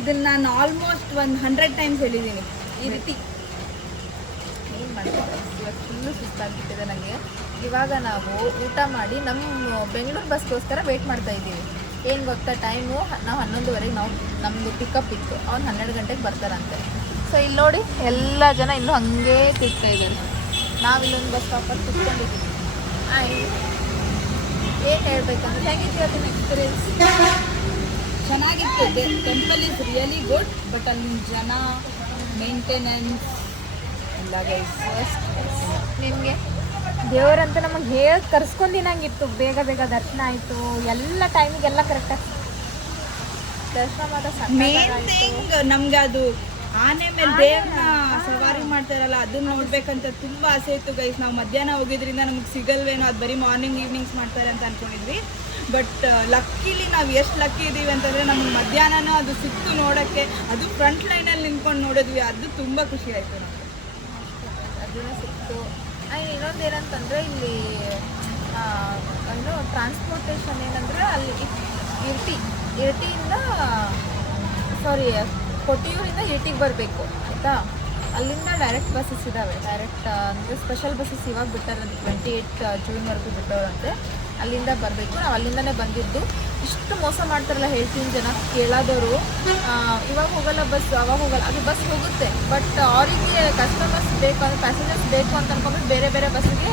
ಇದನ್ನ ನಾನು ಆಲ್ಮೋಸ್ಟ್ 100 ಟೈಮ್ಸ್ ಹೇಳಿದ್ದೀನಿ. ಇರಿಟಿ ಏನು ಮಾಡ್ತಾರೆ ಇವಾಗ ಫುಲ್ಲು ಸುಸ್ತಾಗ್ಬಿಟ್ಟಿದೆ ನನಗೆ. ಇವಾಗ ನಾವು ಊಟ ಮಾಡಿ ನಮ್ಮ ಬೆಂಗಳೂರು ಬಸ್ಗೋಸ್ಕರ ವೆಯ್ಟ್ ಮಾಡ್ತಾ ಇದ್ದೀವಿ. ಏನು ಗೊತ್ತಾ, ಟೈಮು ನಾವು 11:30 ನಮ್ಮದು ಪಿಕಪ್ ಇತ್ತು. ಅವ್ನು 12 ಗಂಟೆಗೆ ಬರ್ತಾರಂತೆ. ಸೊ ಇಲ್ಲಿ ನೋಡಿ ಎಲ್ಲ ಜನ ಇನ್ನೂ ಹಾಗೇ ಕೂಗ್ತಾ ಇದ್ದಾರೆ. ನಾವು ಇಲ್ಲೊಂದು ಬಸ್ ಸ್ಟಾಪಲ್ಲಿ ಕೂತ್ಕೊಂಡಿದ್ದೀವಿ. ಏನು ಹೇಳ್ಬೇಕಂದ್ರೆ ಹೇಗಿತ್ತು ಇವತ್ತಿನ ಎಕ್ಸ್ಪೀರಿಯನ್ಸ್? ಚೆನ್ನಾಗಿತ್ತು. Temple is really good, but ಅಲ್ಲಿ ಜನ, ಮೇಂಟೆನೆನ್ಸ್ ಎಲ್ಲ ಗೈಸ್ ನಿಮಗೆ ದೇವರಂತ ನಮಗೆ ಹೇಳಿ ಕರ್ಸ್ಕೊಂಡಿನಂಗಿತ್ತು. ಬೇಗ ದರ್ಶನ ಆಯಿತು. ಎಲ್ಲ ಟೈಮಿಗೆಲ್ಲ ಕರೆಕ್ಟಾಗಿ ದರ್ಶನ ಮಾತ್ರ ಮೇನ್ ಥಿಂಗ್ ನಮ್ಗೆ ಅದು ಆನೆ ಮೇಲೆ ದೇವ್ರನ್ನ ಸವಾರಿ ಮಾಡ್ತಾರಲ್ಲ, ಅದನ್ನ ನೋಡ್ಬೇಕಂತ ತುಂಬಾ ಆಸೆ ಇತ್ತು ಗೈಸ್. ನಾವು ಮಧ್ಯಾಹ್ನ ಹೋಗಿದ್ರಿಂದ ನಮ್ಗೆ ಸಿಗಲ್ವೇನೋ, ಅದು ಬರೀ ಮಾರ್ನಿಂಗ್ ಈವ್ನಿಂಗ್ಸ್ ಮಾಡ್ತಾರೆ ಅಂತ ಅನ್ಕೊಂಡಿದ್ವಿ. ಬಟ್ ಲಕ್ಕಿಲಿ ನಾವು ಎಷ್ಟು ಲಕ್ಕಿ ಇದ್ದೀವಿ ಅಂತಂದರೆ ನಮ್ಗೆ ಮಧ್ಯಾಹ್ನನೂ ಅದು ಸಿಕ್ತು ನೋಡೋಕ್ಕೆ. ಅದು ಫ್ರಂಟ್ ಲೈನಲ್ಲಿ ನಿಂತ್ಕೊಂಡು ನೋಡಿದ್ವಿ, ಅದು ತುಂಬ ಖುಷಿ ಆಯಿತು ನಮಗೆ. ಅದನ್ನು ಸಿಕ್ತು. ಇನ್ನೊಂದು ಏನಂತಂದರೆ ಇಲ್ಲಿ ಏನು ಟ್ರಾನ್ಸ್ಪೋರ್ಟೇಷನ್ ಏನಂದರೆ ಅಲ್ಲಿ ಇರಿಟಿಯಿಂದ ಕೊಟ್ಟಿಯೂರಿಂದ ಇರಿಟಿಗೆ ಬರಬೇಕು ಆಯಿತಾ. ಅಲ್ಲಿಂದ ಡೈರೆಕ್ಟ್ ಬಸ್ಸಸ್ ಇದ್ದಾವೆ. ಡೈರೆಕ್ಟ್ ಅಂದರೆ ಸ್ಪೆಷಲ್ ಬಸ್ಸಸ್ ಇವಾಗ ಬಿಟ್ಟಾರಂತೆ, 28 ಜೂನ್ವರೆಗೂ ಬಿಟ್ಟವ್ರಂತೆ. ಅಲ್ಲಿಂದ ಬರಬೇಕು. ನಾವು ಅಲ್ಲಿಂದನೇ ಬಂದಿದ್ದು. ಇಷ್ಟು ಮೋಸ ಮಾಡ್ತಾರಲ್ಲ ಹೇಳ್ತೀನಿ ಜನ ಕೇಳೋದವರು. ಇವಾಗ ಹೋಗಲ್ಲ ಬಸ್, ಅವಾಗ ಹೋಗಲ್ಲ. ಅದು ಬಸ್ ಹೋಗುತ್ತೆ, ಬಟ್ ಅವರಿಗೆ ಕಸ್ಟಮರ್ಸ್ ಬೇಕು ಅಂದರೆ ಪ್ಯಾಸೆಂಜರ್ಸ್ ಬೇಕು ಅಂತ ಅನ್ಕೊಂಡ್ಬಿಟ್ಟು ಬೇರೆ ಬಸ್ಸಿಗೆ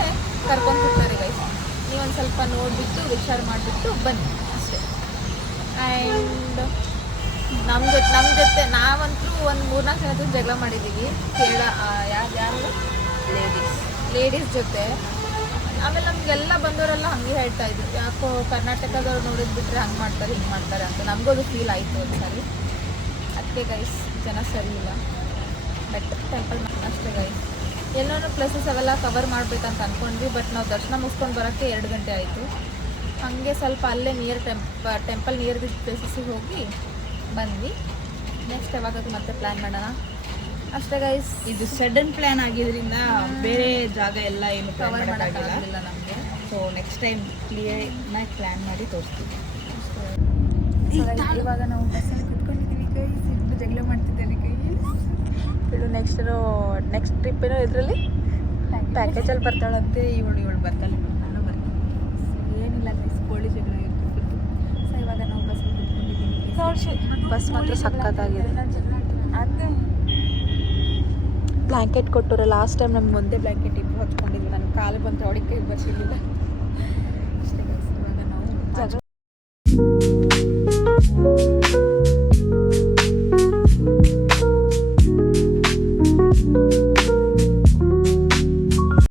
ಕರ್ಕೊಂಡು ಹೋಗ್ತಾರೆ ಗೈಸ್. ನೀವೊಂದು ಸ್ವಲ್ಪ ನೋಡಿಬಿಟ್ಟು ವಿಚಾರ ಮಾಡಿಬಿಟ್ಟು ಬನ್ನಿ ಅಷ್ಟೇ. ಆ್ಯಂಡ್ ನಮ್ಮ ಜೊತೆ ನಾವಂತೂ ಒಂದು 3-4 ಜನ ಜೊತೆ ಜಗಳ ಮಾಡಿದ್ದೀವಿ. ಯಾರು ಲೇಡೀಸ್ ಜೊತೆ. ಆಮೇಲೆ ನಮಗೆಲ್ಲ ಬಂದವರೆಲ್ಲ ಹಾಗೆ ಹೇಳ್ತಾ ಇದ್ರು, ಯಾಕೋ ಕರ್ನಾಟಕದವ್ರು ನೋಡಿದ್ ಬಿಟ್ಟರೆ ಹಂಗೆ ಮಾಡ್ತಾರೆ ಹಿಂಗೆ ಮಾಡ್ತಾರೆ ಅಂತ. ನಮಗೂ ಅದು ಫೀಲ್ ಆಯಿತು ಒಂದು ಸಾರಿ. ಅದಕ್ಕೆ ಗೈಸ್ ಜನ ಸರಿ ಇಲ್ಲ. ಬಟ್ ಟೆಂಪಲ್ ಅಷ್ಟೇ ಗೈಸ್. ಎಲ್ಲೋ ಪ್ಲೇಸಸ್ ಅವೆಲ್ಲ ಕವರ್ ಮಾಡಬೇಕಂತ ಅಂದ್ಕೊಂಡ್ವಿ. ಬಟ್ ನಾವು ದರ್ಶನ ಮುಗಿಸ್ಕೊಂಡು ಬರೋಕ್ಕೆ 2 ಗಂಟೆ ಆಯಿತು. ಹಾಗೆ ಸ್ವಲ್ಪ ಅಲ್ಲೇ ಟೆಂಪಲ್ ನಿಯರ್ ದಿ ಪ್ಲೇಸಸ್ಸಿಗೆ ಹೋಗಿ ಬಂದ್ವಿ. ನೆಕ್ಸ್ಟ್ ಯಾವಾಗಾದ್ರೂ ಮತ್ತೆ ಪ್ಲ್ಯಾನ್ ಮಾಡೋಣ ಅಷ್ಟೇ ಗೈಸ್. ಇದು ಸಡನ್ ಪ್ಲ್ಯಾನ್ ಆಗಿದ್ರಿಂದ ಬೇರೆ ಜಾಗ ಎಲ್ಲ ಏನು ಕವರ್ ಮಾಡೋಕ್ಕಾಗಲಿಲ್ಲ ನಮಗೆ. ಸೊ ನೆಕ್ಸ್ಟ್ ಟೈಮ್ ಕ್ಲಿಯರ್ನಾಗಿ ಪ್ಲ್ಯಾನ್ ಮಾಡಿ ತೋರಿಸ್ತೀವಿ. ಇವಾಗ ನಾವು ಬಸ್ಸಲ್ಲಿ ಕುತ್ಕೊಂಡಿದ್ದೀವಿ ಗೈಸ್. ಇಬ್ಬರು ಜಗಳ ಮಾಡ್ತಿದ್ದೇನೆ ಗೈಸ್. ಇದು ನೆಕ್ಸ್ಟ್ ಟ್ರಿಪ್ ಏನೋ ಇದರಲ್ಲಿ ಪ್ಯಾಕೇಜಲ್ಲಿ ಬರ್ತಾಳಂತೆ. ಇವಳು ಬರ್ತಾಳೆ, ನಾನು ಬರ್ತೀನಿ. ಏನಿಲ್ಲ ಗೈಸ್, ಕೋಳಿ ಜಗಳ ಇರ್ತಿತ್ತು. ಸೊ ಇವಾಗ ನಾವು ಬಸ್ಸಲ್ಲಿ ಕುತ್ಕೊಂಡಿದ್ದೀವಿ. ಬಸ್ ಮಾತ್ರ ಸಕ್ಕತ್ತಾಗಿದೆ. ಅದು ಬ್ಲ್ಯಾಂಕೆಟ್ ಕೊಟ್ಟರು ಲಾಸ್ಟ್ ಟೈಮ್ ನಮ್ಗೆ ಒಂದೇ ಬ್ಲ್ಯಾಂಕೆಟ್ ಇಬ್ಬರು ಹೊತ್ಕೊಂಡಿದ್ವಿ. ನನ್ನ ಕಾಲು ಬಂತು, ಅವಳಿಗೆ ಕೈ ಬರ್ಸಿರ್ಲಿಲ್ಲ ಅಷ್ಟೇ ಗೈಸ್. ಇವಾಗ ನಾವು